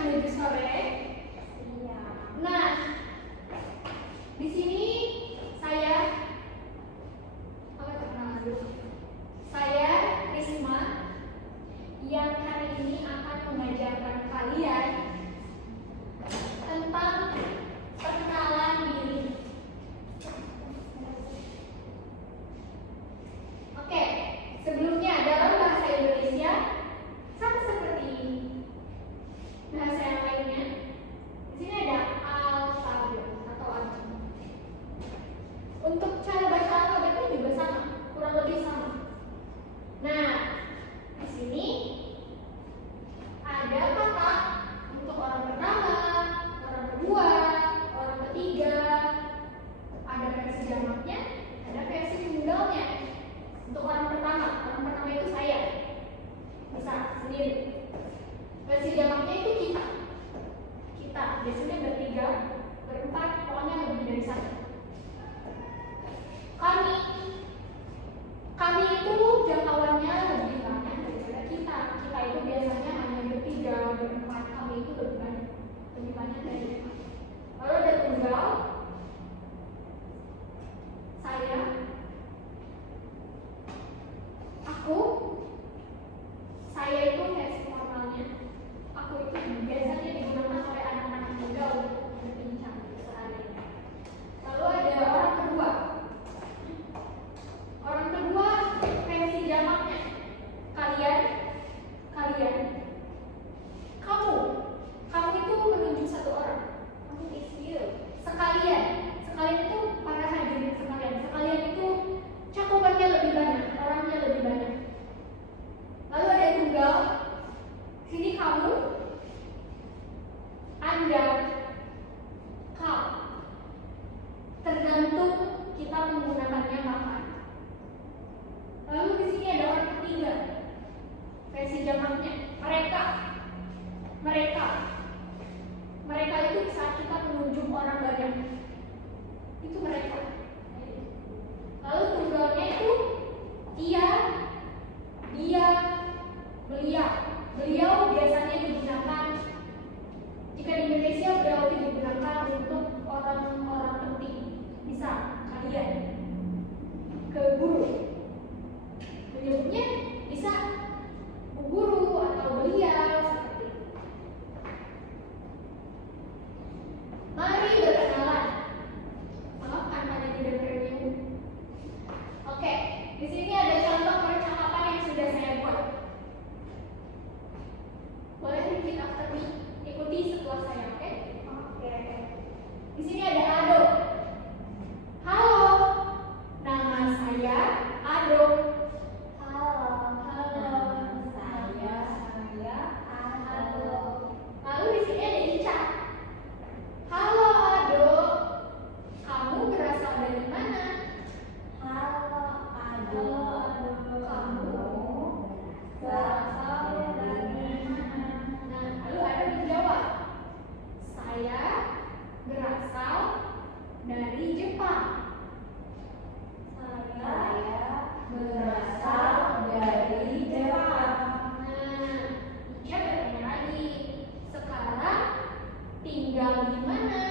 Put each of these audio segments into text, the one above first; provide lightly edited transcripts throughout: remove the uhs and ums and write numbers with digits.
menuju sore. Nah, di sini saya Risma yang hari ini akan mengajarkan kalian tentang perkenalan diri. Oke, sebelumnya dalam bahasa Indonesia sama seperti bahasa yang lainnya. Di sini ada alfabet atau alfabet. Untuk cara baca alfabetnya juga sama, kurang lebih sama. Nah, di sini ada kata untuk orang pertama, orang kedua, orang ketiga. Ada versi jamaknya, ada versi tunggalnya. Untuk orang pertama itu saya. Bisa sendiri. Versi jamaknya itu kita. Kita biasanya bertiga, berempat, pokoknya lebih dari satu. Kami itu jangkauannya lebih banyak daripada kita. Kita itu biasanya hanya bertiga, berempat. Kami itu lebih banyak dari kita. Lalu ada tunggal, saya, aku. Saya itu versi formalnya. Aku itu biasanya digunakan oleh anak-anak muda untuk berbincang sehari-hari. Lalu ada orang kedua. Orang kedua versi jamaknya. Kalian, kamu itu menunjuk satu orang. Kamu is you. Sekalian itu para hadirin sekalian. Sekalian itu cakupannya lebih banyak, orangnya lebih banyak. Lalu ada tunggal. Sini kamu, Anda, kau. Tergantung kita menggunakannya kapan. Lalu di sini ada orang ketiga. Versi jamaknya mereka itu saat kita menunjuk orang banyak. Itu mereka. Lalu tunggalnya itu dia, beliau. Beliau biasanya digunakan, jika di Indonesia beliau itu digunakan untuk orang-orang penting. Bisa kalian ke guru. Menyebutnya bisa bu guru atau beliau seperti itu. Mari berkenalan. Maafkan pada tidak premium. Oke, di sini ada contoh percakapan yang sudah saya buat. Boleh repeat after me? Ikuti setelah saya, oke? Oke. Di sini ada Ado. Halo, nama saya Ado. Lalu di sini ada Ica. Halo Ado, kamu berasal dari mana? Halo Ado, kamu berasal dari mana? Nah, lalu Ado menjawab, saya berasal dari Jepang. Saya berasal dari Jepang. Nah, Ica bertanya lagi, sekarang tinggal di mana?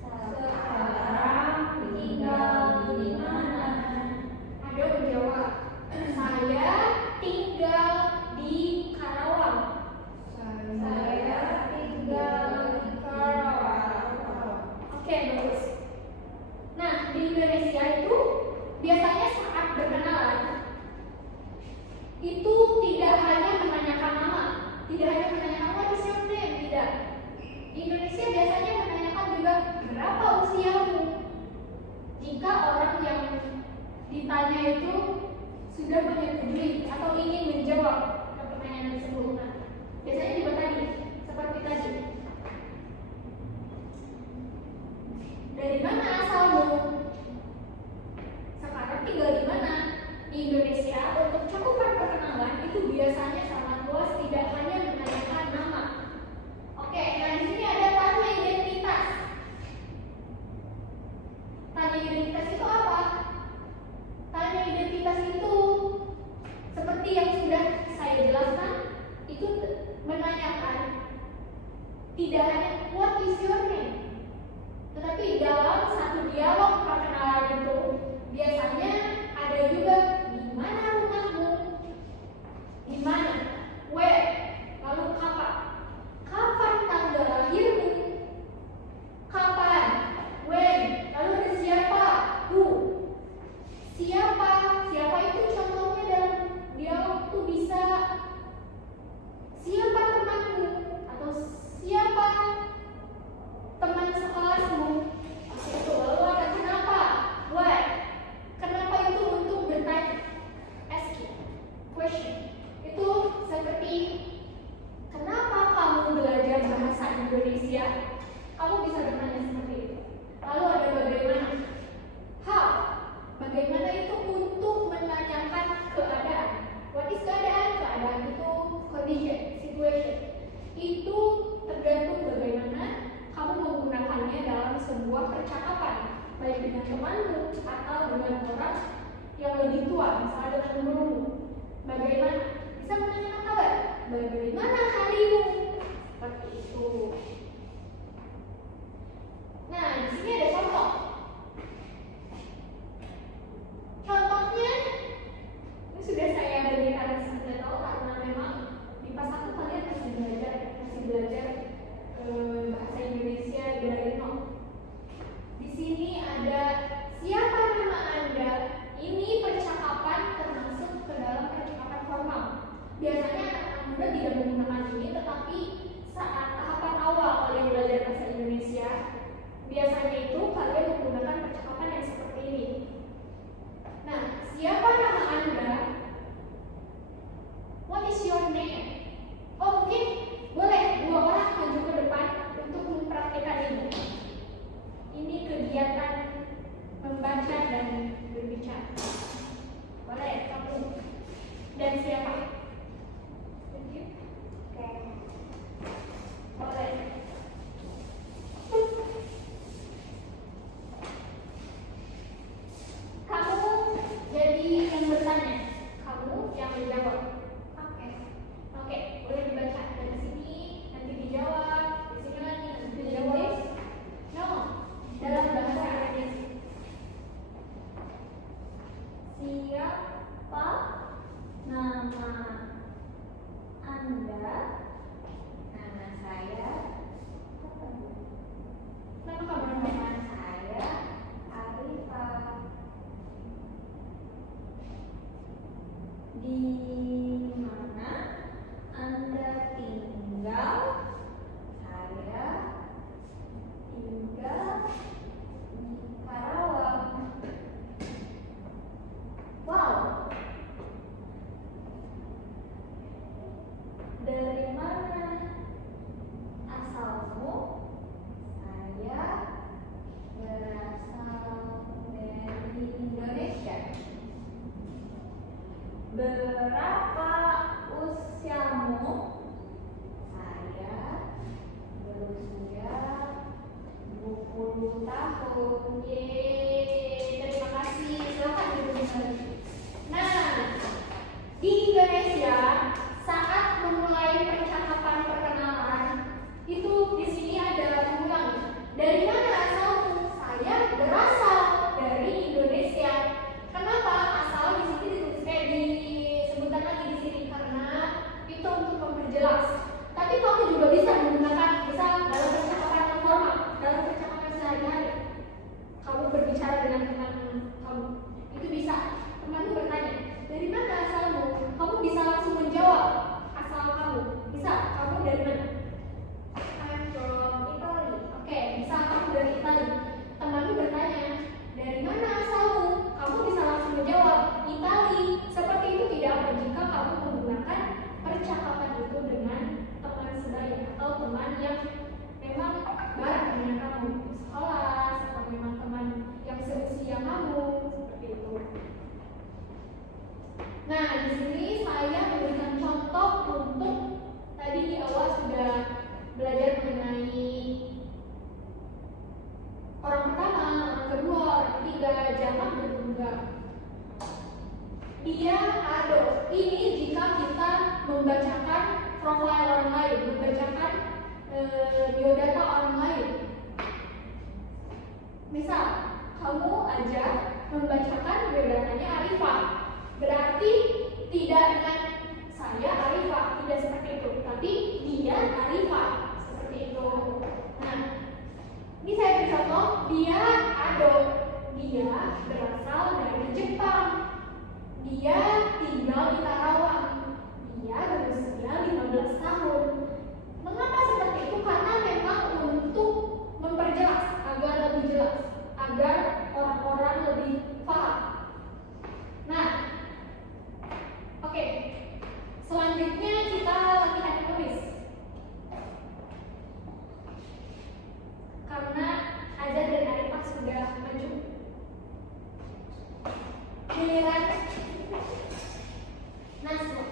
Sekarang tinggal di mana? Ado menjawab, saya tinggal di Karawang. Saya tinggal di Karawang. Oke, bagus. Nah, di Indonesia itu biasanya saat berkenalan itu tidak hanya menanyakan nama, tidak hanya menanyakan what is your name, tidak. Di Indonesia biasanya menanyakan juga berapa usiamu. Jika orang yang ditanya itu sudah menyetujui atau ingin menjawab pertanyaan tersebut, nah, biasanya juga tadi, seperti tadi. Dari mana asalmu? Sekarang tinggal di mana? Di Indonesia untuk cakupan perkenalan itu biasanya sangat luas, tidak hanya menanyakan nama. Oke, nah di sini ada tanya identitas. Tanya identitas itu apa? Tanya identitas itu seperti yang sudah saya tidak hanya what is your name, tetapi dalam satu dialog perkenalan itu biasanya ada juga di mana rumahmu, di mana, where, lalu kapan, kapan tanggal lahirmu, kapan, when, lalu ada siapa, who, siapa itu contohnya dalam dialog itu bisa siapa temanmu atau siapa teman sekelasmu. Itu lalu ada kenapa, why, kenapa itu untuk bertanya, asking question. Itu seperti kenapa kamu belajar bahasa Indonesia, kamu bisa bertanya seperti itu. Lalu ada bagaimana, how, bagaimana itu untuk menanyakan keadaan. What is keadaan? Keadaan itu condition, situation. Itu tergantung bagaimana kamu menggunakannya dalam sebuah percakapan, baik dengan temanmu atau dengan orang yang lebih tua, misalnya dengan gurumu. Bagaimana? Bisa menanyakan kabar. Bagaimana harimu? Seperti itu. Nah, di sini ada contoh. Contohnya ini sudah saya berikan Anda tahu karena memang di pas aku kalian masih belajar bahasa Indonesia dari nol. Di sini ada siapa nama Anda. Ini percakapan termasuk ke dalam percakapan formal. Biasanya anak muda tidak menggunakan ini, tetapi saat tahapan awal kalian belajar bahasa Indonesia, biasanya itu kalian menggunakan percakapan yang seperti ini. Nah, siapa nama Anda? What is your name? Oh, mungkin boleh dua orang maju ke depan untuk mempraktikkan ini. Ini kegiatan membaca dan berbicara. Boleh, kamu dan siapa? Oke. Boleh. Kamu jadi yang bertanya, kamu yang menjawab. Oke, boleh dibaca dari sini, nanti dijawab, di sini lagi, nanti dijawab. No, dalam bahasa Indonesia. Siapa nama Anda? Nama saya. Nama kamu? Nama saya Arifah. Di mana Anda tinggal? Saya tinggal di Karawang. Wow. Dari mana asalmu? Saya berasal dari Indonesia. Berapa usiamu? Saya berusia 20 tahun. Yeay, terima kasih. Silakan duduk. Nah, di Indonesia saat memulai percakapan perkenalan itu di sini ada pengulang. Dari mana asalmu? Saya berasal dari Indonesia. Kenapa asal di sini disebutkan lagi di sini karena itu untuk memperjelas. Tapi kamu juga bisa menggunakan dalam percakapan formal, dalam percakapan sehari-hari. Kamu berbicara dengan teman kamu, itu bisa. Temanmu bertanya, dari mana asalmu? Kamu bisa langsung menjawab asal kamu. Bisa, kamu dari mana? I'm from Italy. Oke, bisa kamu dari Italy. Temanmu bertanya, dari mana asalmu? Kamu bisa langsung menjawab Italy. Seperti itu tidak apa jika kamu menggunakan percakapan itu dengan teman sebaya atau teman yang memang bareng dengan kamu di sekolah atau memang teman yang seusia kamu, seperti itu. Nah, di sini saya memberikan contoh untuk tadi di awal sudah belajar mengenai orang pertama, orang kedua, orang ketiga, jamak dan tunggal. Dia ada. Ini jika kita membacakan profil orang lain, membacakan saja membacakan biodatanya Arifah. Berarti tidak dengan saya Arifah, tidak seperti itu, tapi dia Arifah, seperti itu. Nah, ini saya beri contoh, dia Ado, dia berasal dari Jepang, dia tinggal di Karawang, dia berusia 15 tahun. Mengapa seperti itu? Karena memang untuk memperjelas agar lebih jelas, agar orang-orang lebih paham. Nah, oke. Selanjutnya kita latihan menulis. Karena Azhar dan Arifah sudah maju. Giliran Naswa.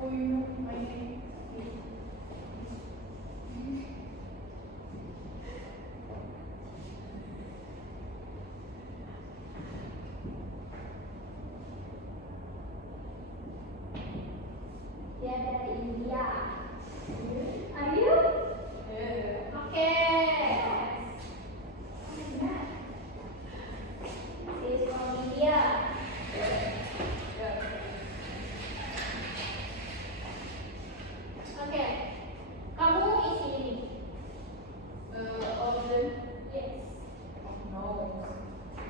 Oh, you know my name. Dia dari India. Are you? Yeah. Oke. She's from India. Oke. Kamu isi ini. All of them? Yes. No.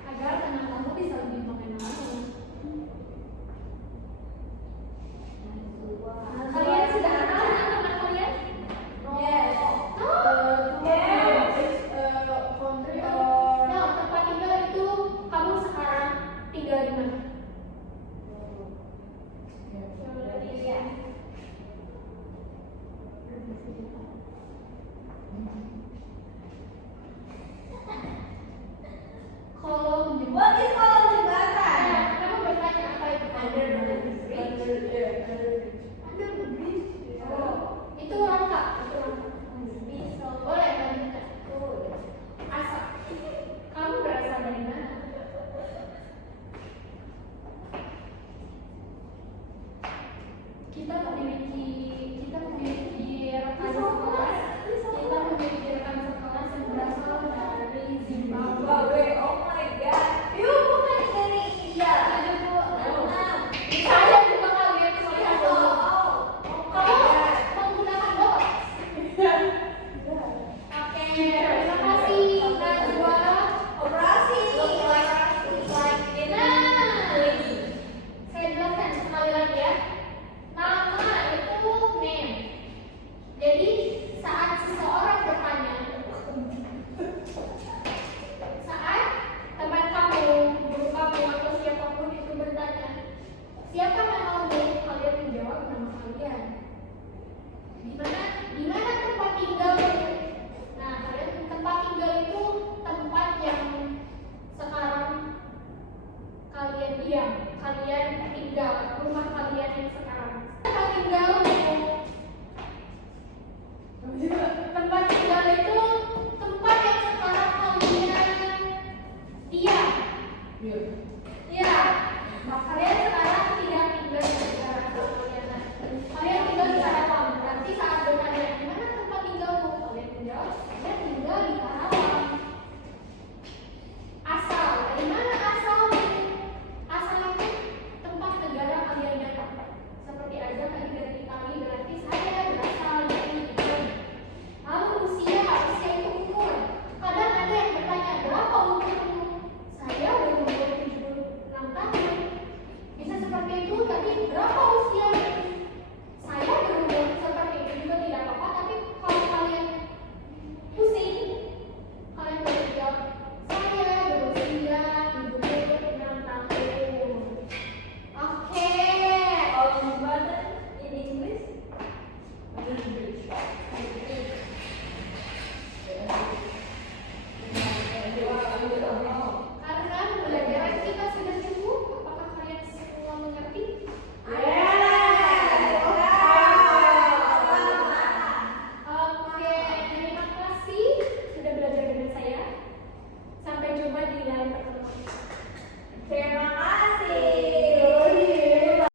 Agar teman kamu bisa lebih mengenal. Kalian sudah kenal dengan teman kalian? Yes. Country No, or tempat tinggal itu kamu sekarang tinggal di mana? Iya. Kolom jembatan. What is kolom jembatan? Ya, kamu bertanya apa itu? Under the bridge. Under the Under the bridge. Oh, itu rangka. Itu rangka. Boleh lanjutkan. Asal. Kamu berasal dari mana? Kita memiliki